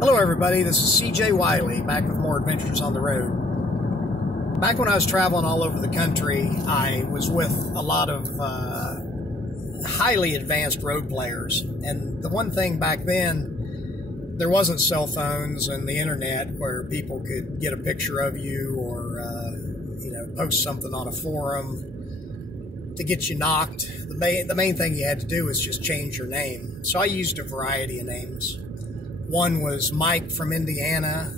Hello everybody, this is CJ Wiley, back with more adventures on the road. Back when I was traveling all over the country, I was with a lot of highly advanced road players. And the one thing back then, there wasn't cell phones and the internet where people could get a picture of you or post something on a forum to get you knocked. The main thing you had to do was just change your name. So I used a variety of names. One was Mike from Indiana.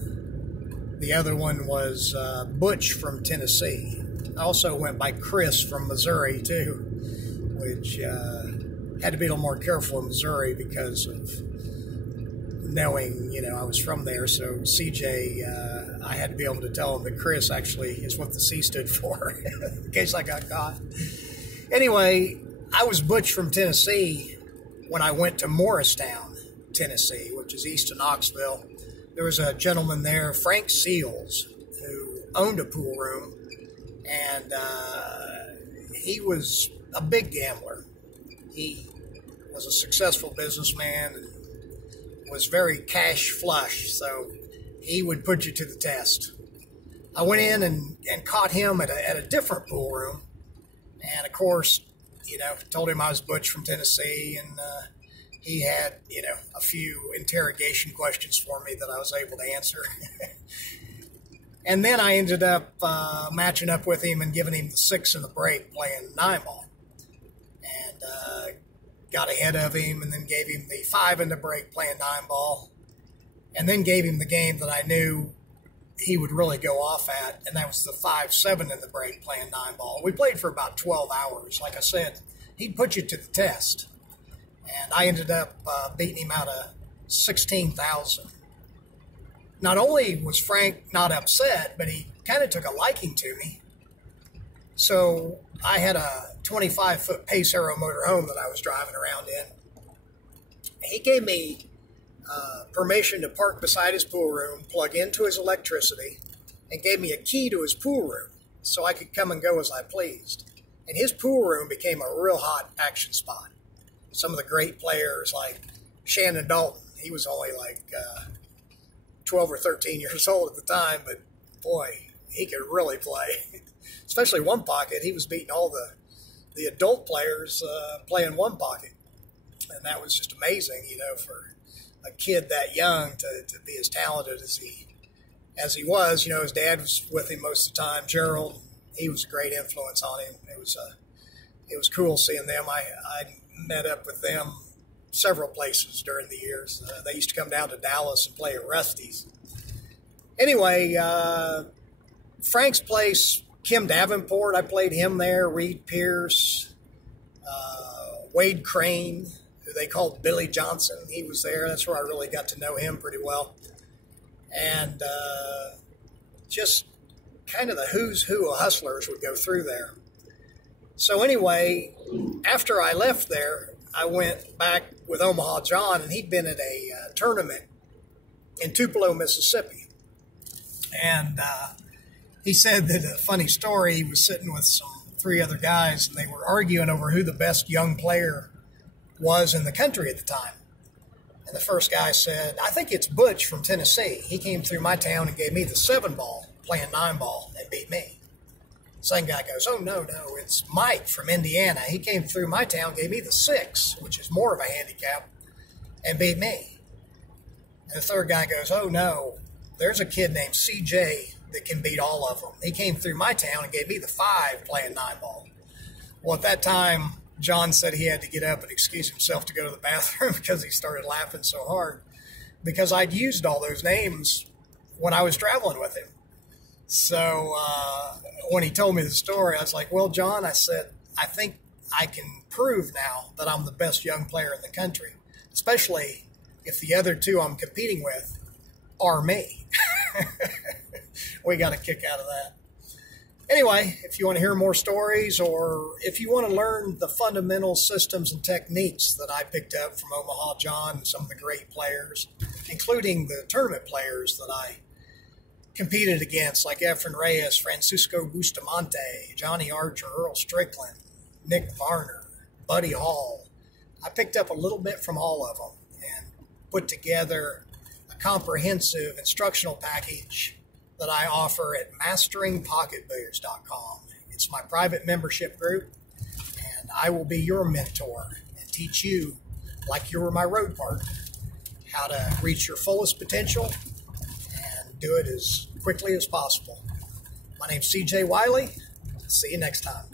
The other one was Butch from Tennessee. I also went by Chris from Missouri, too, which had to be a little more careful in Missouri because of knowing, I was from there. So CJ, I had to be able to tell him that Chris actually is what the C stood for in case I got caught. Anyway, I was Butch from Tennessee when I went to Morristown, Tennessee, which is east of Knoxville. There was a gentleman there, Frank Seals, who owned a pool room, and he was a big gambler. He was a successful businessman and was very cash flush, so he would put you to the test. I went in and caught him at a different pool room, and of course, told him I was Butch from Tennessee, and he had, a few interrogation questions for me that I was able to answer. And then I ended up matching up with him and giving him the 6 in the break playing 9-ball. And got ahead of him and then gave him the 5 in the break playing 9-ball. And then gave him the game that I knew he would really go off at, and that was the 5-7 in the break playing 9-ball. We played for about 12 hours. Like I said, he'd put you to the test. And I ended up beating him out of 16,000. Not only was Frank not upset, but he kind of took a liking to me. So I had a 25-foot Pace Aero motorhome that I was driving around in. He gave me permission to park beside his pool room, plug into his electricity, and gave me a key to his pool room so I could come and go as I pleased. And his pool room became a real hot action spot. Some of the great players like Shannon Dalton, he was only like 12 or 13 years old at the time, but boy, he could really play. Especially one pocket. He was beating all the adult players playing one pocket. And that was just amazing, for a kid that young to be as talented as he was. His dad was with him most of the time. Gerald, he was a great influence on him. It was cool seeing them. I met up with them several places during the years. They used to come down to Dallas and play at Rusty's. Anyway, Frank's place, Kim Davenport, I played him there. Reed Pierce, Wade Crane, who they called Billy Johnson. He was there. That's where I really got to know him pretty well. And just kind of the who's who of hustlers would go through there. So anyway, after I left there, I went back with Omaha John, and he'd been at a tournament in Tupelo, Mississippi. And he said that a funny story, he was sitting with some 3 other guys, and they were arguing over who the best young player was in the country at the time. And the first guy said, I think it's Butch from Tennessee. He came through my town and gave me the 7-ball, playing 9-ball, and beat me. Second guy goes, oh, no, it's Mike from Indiana. He came through my town, gave me the 6, which is more of a handicap, and beat me. And the third guy goes, oh, no, there's a kid named CJ that can beat all of them. He came through my town and gave me the 5 playing 9-ball. Well, at that time, John said he had to get up and excuse himself to go to the bathroom because he started laughing so hard because I'd used all those names when I was traveling with him. So when he told me the story, I was like, well, John, I said, I think I can prove now that I'm the best young player in the country, especially if the other 2 I'm competing with are me. We got a kick out of that. Anyway, if you want to hear more stories or if you want to learn the fundamental systems and techniques that I picked up from Omaha John and some of the great players, including the tournament players that I competed against, like Efren Reyes, Francisco Bustamante, Johnny Archer, Earl Strickland, Nick Varner, Buddy Hall. I picked up a little bit from all of them and put together a comprehensive instructional package that I offer at masteringpocketbilliards.com. It's my private membership group, and I will be your mentor and teach you, like you were my road partner, how to reach your fullest potential and do it as quickly as possible. My name's CJ Wiley. See you next time.